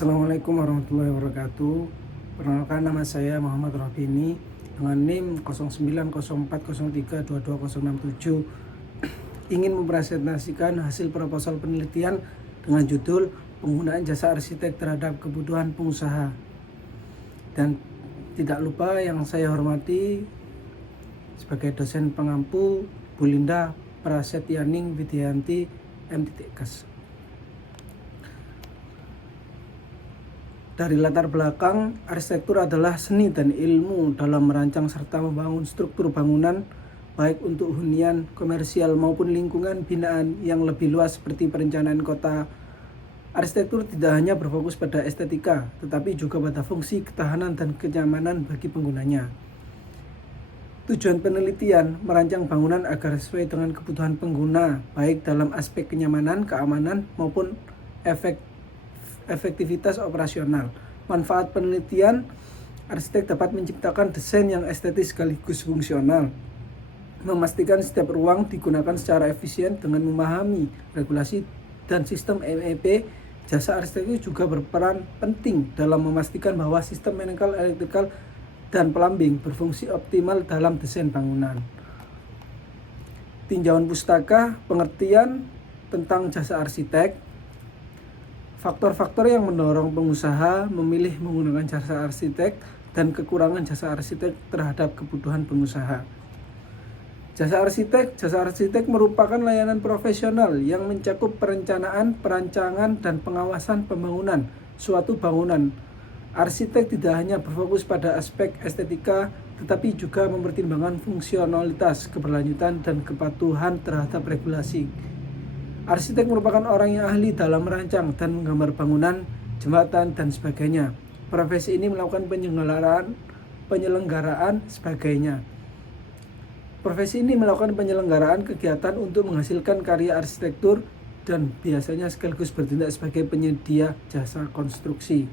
Assalamualaikum warahmatullahi wabarakatuh. Perkenalkan, nama saya Muhammad Robini dengan NIM 0904032267. Ingin mempresentasikan hasil proposal penelitian dengan judul penggunaan jasa arsitek terhadap kebutuhan pengusaha. Dan tidak lupa yang saya hormati sebagai dosen pengampu Bu Linda Prasetyaning Widyanti M.Kas. Dari latar belakang, arsitektur adalah seni dan ilmu dalam merancang serta membangun struktur bangunan, baik untuk hunian, komersial maupun lingkungan binaan yang lebih luas seperti perencanaan kota. Arsitektur tidak hanya berfokus pada estetika, tetapi juga pada fungsi, ketahanan, dan kenyamanan bagi penggunanya. Tujuan penelitian merancang bangunan agar sesuai dengan kebutuhan pengguna, baik dalam aspek kenyamanan, keamanan, maupun efektivitas operasional. Manfaat penelitian, arsitek dapat menciptakan desain yang estetis sekaligus fungsional, memastikan setiap ruang digunakan secara efisien dengan memahami regulasi dan sistem MEP. Jasa arsitek juga berperan penting dalam memastikan bahwa sistem mekanikal, elektrikal, dan plumbing berfungsi optimal dalam desain bangunan. Tinjauan pustaka, pengertian tentang jasa arsitek. Faktor-faktor yang mendorong pengusaha memilih menggunakan jasa arsitek dan kekurangan jasa arsitek terhadap kebutuhan pengusaha. Jasa arsitek merupakan layanan profesional yang mencakup perencanaan, perancangan, dan pengawasan pembangunan suatu bangunan. Arsitek tidak hanya berfokus pada aspek estetika, tetapi juga mempertimbangkan fungsionalitas, keberlanjutan, dan kepatuhan terhadap regulasi. Arsitek merupakan orang yang ahli dalam merancang dan menggambar bangunan, jembatan, dan sebagainya. Profesi ini melakukan penyelenggaraan kegiatan untuk menghasilkan karya arsitektur dan biasanya sekaligus bertindak sebagai penyedia jasa konstruksi.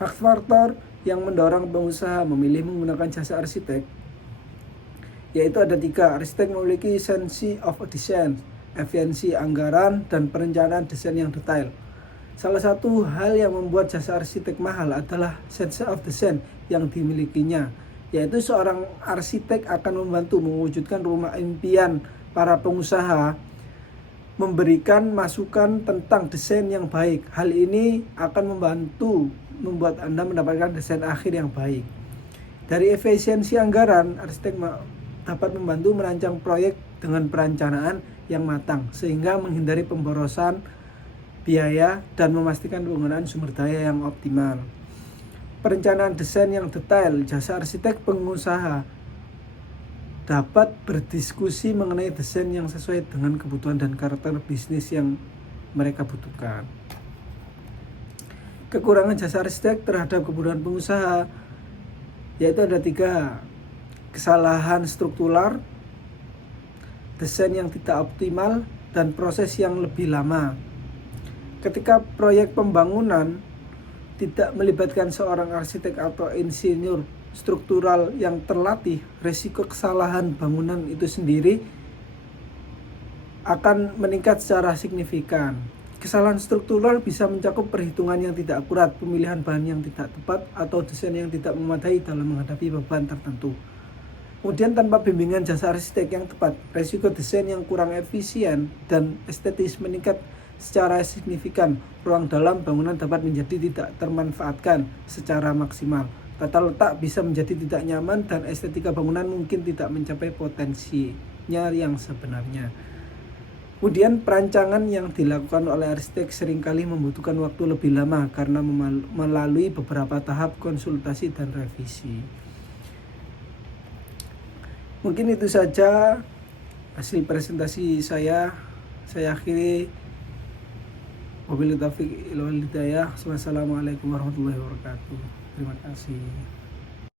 Faktor yang mendorong pengusaha memilih menggunakan jasa arsitek yaitu ada 3. Arsitek memiliki sense of design, efisiensi anggaran, dan perencanaan desain yang detail. Salah satu hal yang membuat jasa arsitek mahal adalah sense of design yang dimilikinya, yaitu seorang arsitek akan membantu mewujudkan rumah impian para pengusaha, memberikan masukan tentang desain yang baik. Hal ini akan membantu membuat Anda mendapatkan desain akhir yang baik. Dari efisiensi anggaran, arsitek dapat membantu merancang proyek dengan perencanaan yang matang sehingga menghindari pemborosan biaya dan memastikan penggunaan sumber daya yang optimal. Perencanaan desain yang detail, jasa arsitek pengusaha dapat berdiskusi mengenai desain yang sesuai dengan kebutuhan dan karakter bisnis yang mereka butuhkan. Kekurangan jasa arsitek terhadap kebutuhan pengusaha yaitu ada 3. Kesalahan struktural, desain yang tidak optimal, dan proses yang lebih lama. Ketika proyek pembangunan tidak melibatkan seorang arsitek atau insinyur struktural yang terlatih, risiko kesalahan bangunan itu sendiri akan meningkat secara signifikan. Kesalahan struktural bisa mencakup perhitungan yang tidak akurat, pemilihan bahan yang tidak tepat, atau desain yang tidak memadai dalam menghadapi beban tertentu. Kemudian tanpa bimbingan jasa arsitek yang tepat, risiko desain yang kurang efisien dan estetis meningkat secara signifikan. Ruang dalam bangunan dapat menjadi tidak termanfaatkan secara maksimal. Tata letak bisa menjadi tidak nyaman dan estetika bangunan mungkin tidak mencapai potensinya yang sebenarnya. Kemudian perancangan yang dilakukan oleh arsitek seringkali membutuhkan waktu lebih lama karena melalui beberapa tahap konsultasi dan revisi. Mungkin itu saja hasil presentasi saya. Saya akhiri. Wabillahi taufiq wal hidayah. Wassalamualaikum warahmatullahi wabarakatuh. Terima kasih.